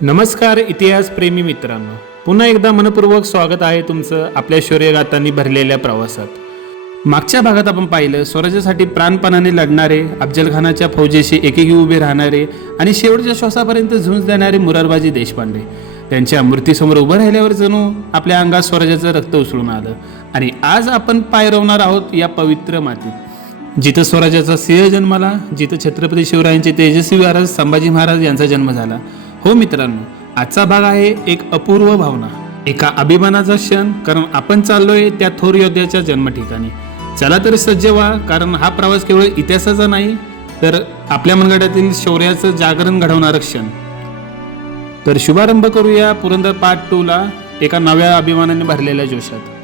नमस्कार इतिहास प्रेमी मित्रांनो. पुन्हा एकदा मनपूर्वक स्वागत आहे तुमचं आपल्या शौर्यगातांनी भरलेल्या प्रवासात. मागच्या भागात आपण पाहिलं स्वराज्यासाठी प्राणपणाने लढणारे अफजल खानाच्या फौजेशी एकेकी उभे राहणारे आणि शेवटच्या श्वासापर्यंत झुंज देणारे मुरारबाजी देशपांडे. त्यांच्या मूर्तीसमोर उभं राहिल्यावर जणू आपल्या अंगात स्वराज्याचं रक्त उसळून आलं. आणि आज आपण पाय रोवणार आहोत या पवित्र मातीत. जिथं स्वराज्याचा सिंह जन्माला जिथं छत्रपती शिवरायांचे तेजस्वी महाराज संभाजी महाराज यांचा जन्म झाला. हो मित्रांनो आजचा भाग आहे एक अपूर्व भावना. एका अभिमानाचा क्षण कारण आपण चाललोय त्या थोर योद्ध्याच्या जन्म ठिकाणी चला तर सज्ज व्हा कारण हा प्रवास केवळ इतिहासाचा नाही तर आपल्या मनगटातील शौर्याचं जागरण घडवणारं क्षण. तर शुभारंभ करूया पुरंदर पार्ट टू ला एका नव्या अभिमानाने भरलेल्या जोशात.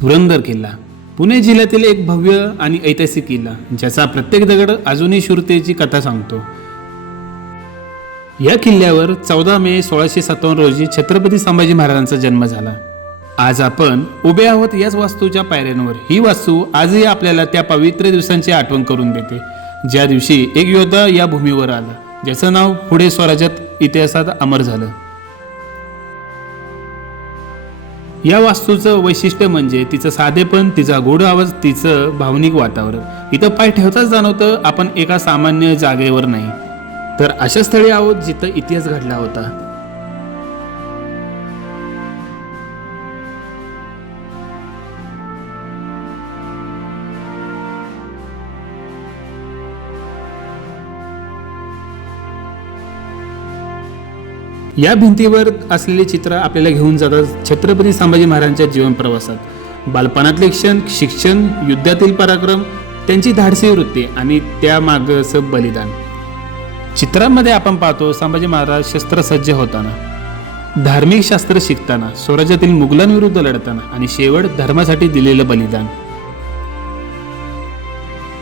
पुरंदर किल्ला. पुणे जिल्ह्यातील एक भव्य आणि ऐतिहासिक किल्ला ज्याचा प्रत्येक दगड अजूनही शूरतेची कथा सांगतो. या किल्ल्यावर चौदा मे सोळाशे सत्तावन्न रोजी छत्रपती संभाजी महाराजांचा जन्म झाला. आज आपण उभे आहोत याच वास्तूच्या पायऱ्यांवर. ही वास्तू आजही आपल्याला त्या पवित्र दिवसांची आठवण करून देते. ज्या दिवशी एक योद्धा या भूमीवर आला ज्याचं नाव पुढे स्वराज्यात इतिहासात अमर झालं. या वास्तूचं वैशिष्ट्य म्हणजे तिचं साधेपण तिचा गोड आवाज तिचं भावनिक वातावरण. इथं पाय ठेवताच जाणवतं आपण एका सामान्य जागेवर नाही. तर अशा स्थळी आहोत जिथं इतिहास घडला होता. या भिंतीवर असलेले चित्र आपल्याला घेऊन जातात छत्रपती संभाजी महाराजांच्या जीवन प्रवासात. बालपणातले क्षण शिक्षण युद्धातील पराक्रम त्यांची धाडसी वृत्ती आणि त्यामागचं बलिदान. चित्रांमध्ये आपण पाहतो संभाजी महाराज शस्त्रसज्ज होताना धार्मिक शास्त्र शिकताना स्वराज्यातील मुघलांविरुद्ध लढताना आणि शेवट धर्मासाठी दिलेलं बलिदान.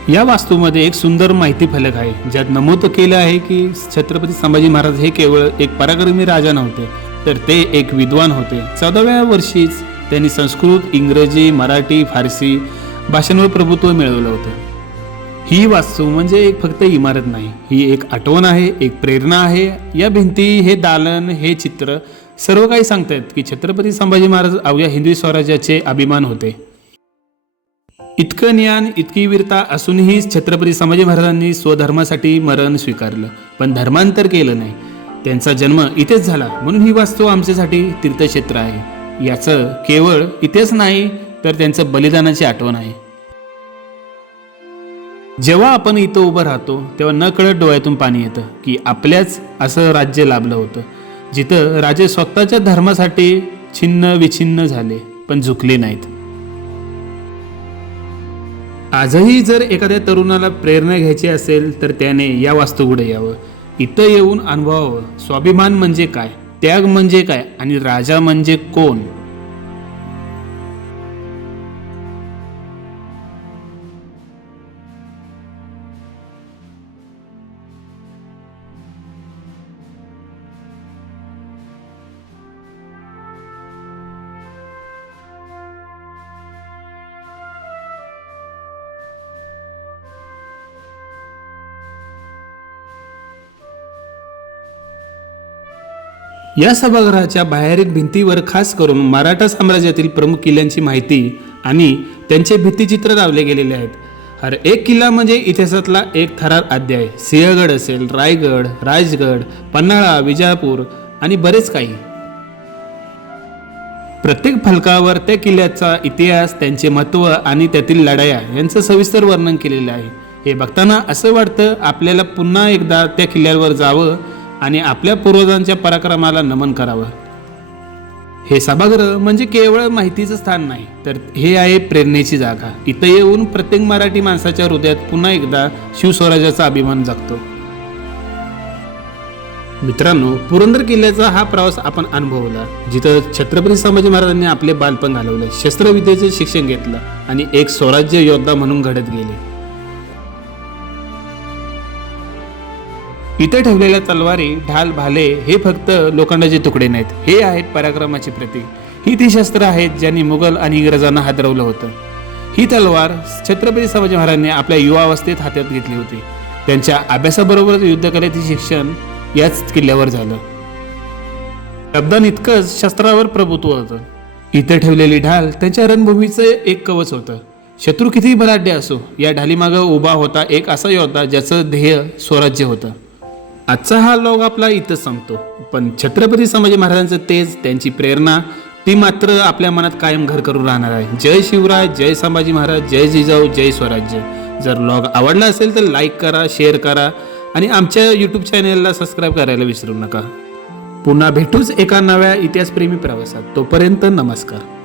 या वास्तूमध्ये एक सुंदर माहिती फलक आहे ज्यात नमूद केलं आहे की छत्रपती संभाजी महाराज हे केवळ एक पराक्रमी राजा नव्हते तर ते एक विद्वान होते. चौदाव्या वर्षीच त्यांनी संस्कृत इंग्रजी मराठी फारसी भाषांवर प्रभुत्व मिळवलं होतं. ही वास्तू म्हणजे एक फक्त इमारत नाही ही एक आठवण आहे एक प्रेरणा आहे. या भिंती हे दालन हे चित्र सर्व काही सांगतात की छत्रपती संभाजी महाराज अवघ्या हिंदवी स्वराज्याचे अभिमान होते. इतकं ज्ञान इतकी वीरता असूनही छत्रपती संभाजी महाराजांनी स्वधर्मासाठी मरण स्वीकारलं. पण धर्मांतर केलं नाही. त्यांचा जन्म इथेच झाला. म्हणून ही वास्तव आमच्यासाठी तीर्थक्षेत्र आहे. याचं केवळ इथेच नाही तर त्यांचं बलिदानाची आठवण आहे. जेव्हा आपण इथं उभं राहतो तेव्हा न कळत डोळ्यातून पाणी येतं की आपल्याच असं राज्य लाभलं होतं जिथं राजे स्वतःच्या धर्मासाठी छिन्न विछिन्न झाले पण झुकले नाहीत. आजही जर एखाद्या तरुणाला प्रेरणा घ्यायची असेल तर त्याने या वास्तूकडे यावं. इथं येऊन अनुभवावं. स्वाभिमान म्हणजे काय? त्याग म्हणजे काय? आणि राजा म्हणजे कोण? या सभागृहाच्या बाहेरील भिंतीवर खास करून मराठा साम्राज्यातील प्रमुख किल्ल्यांची माहिती आणि त्यांचे भित्तिचित्र लावले गेलेले आहेत. हर एक किल्ला म्हणजे इतिहासातला एक थरार अध्याय. सिंहगड असेल रायगड राजगड पन्हाळा विजापूर आणि बरेच काही. प्रत्येक फलकावर त्या किल्ल्याचा इतिहास त्यांचे महत्त्व आणि त्यातील लढाया यांचं सविस्तर वर्णन केलेलं आहे. हे बघताना असं वाटतं आपल्याला पुन्हा एकदा त्या किल्ल्यावर जावं आणि आपल्या पूर्वजांच्या पराक्रमाला नमन करावं. हे सभागृह म्हणजे केवळ माहितीचं स्थान नाही तर हे आहे प्रेरणेची जागा. इथं येऊन प्रत्येक मराठी माणसाच्या हृदयात पुन्हा एकदा शिवस्वराज्याचा अभिमान जगतो. मित्रांनो पुरंदर किल्ल्याचा हा प्रवास आपण अनुभवला जिथं छत्रपती संभाजी महाराजांनी आपले बालपण घालवलं शस्त्रविद्येचे शिक्षण घेतलं आणि एक स्वराज्य योद्धा म्हणून घडत गेले. इथे ठेवलेल्या तलवारी ढाल भाले हे फक्त लोखंडाचे तुकडे नाहीत. हे आहेत पराक्रमाची प्रतीक. ही ती शस्त्र आहेत ज्यांनी मुघल आणि इंग्रजांना हादरवलं होतं. ही तलवार छत्रपती संभाजी महाराजांनी आपल्या युवावस्थेत हातात घेतली होती. त्यांच्या अभ्यासाबरोबरच युद्धकलेचे शिक्षण याच किल्ल्यावर झालं. शब्दान इतकंच शस्त्रावर प्रभुत्व होतं. इथे ठेवलेली ढाल त्यांच्या रणभूमीचं एक कवच होतं. शत्रू कितीही बलाढ्य असो या ढालीमागं उभा होता एक असा योद्धा ज्याचं ध्येय स्वराज्य होतं. आजचा हा लोक आपला इथं संपतो. पण छत्रपती संभाजी महाराजांचं तेज त्यांची प्रेरणा ती मात्र आपल्या मनात कायम घर करून राहणार आहे. जय शिवराय जय संभाजी महाराज जय जिजाऊ जय स्वराज्य. जर लॉग आवडला असेल तर लाईक करा शेअर करा आणि आमच्या यूट्यूब चॅनेलला सबस्क्राईब करायला विसरू नका. पुन्हा भेटूच एका नव्या इतिहासप्रेमी प्रवासात. तोपर्यंत नमस्कार.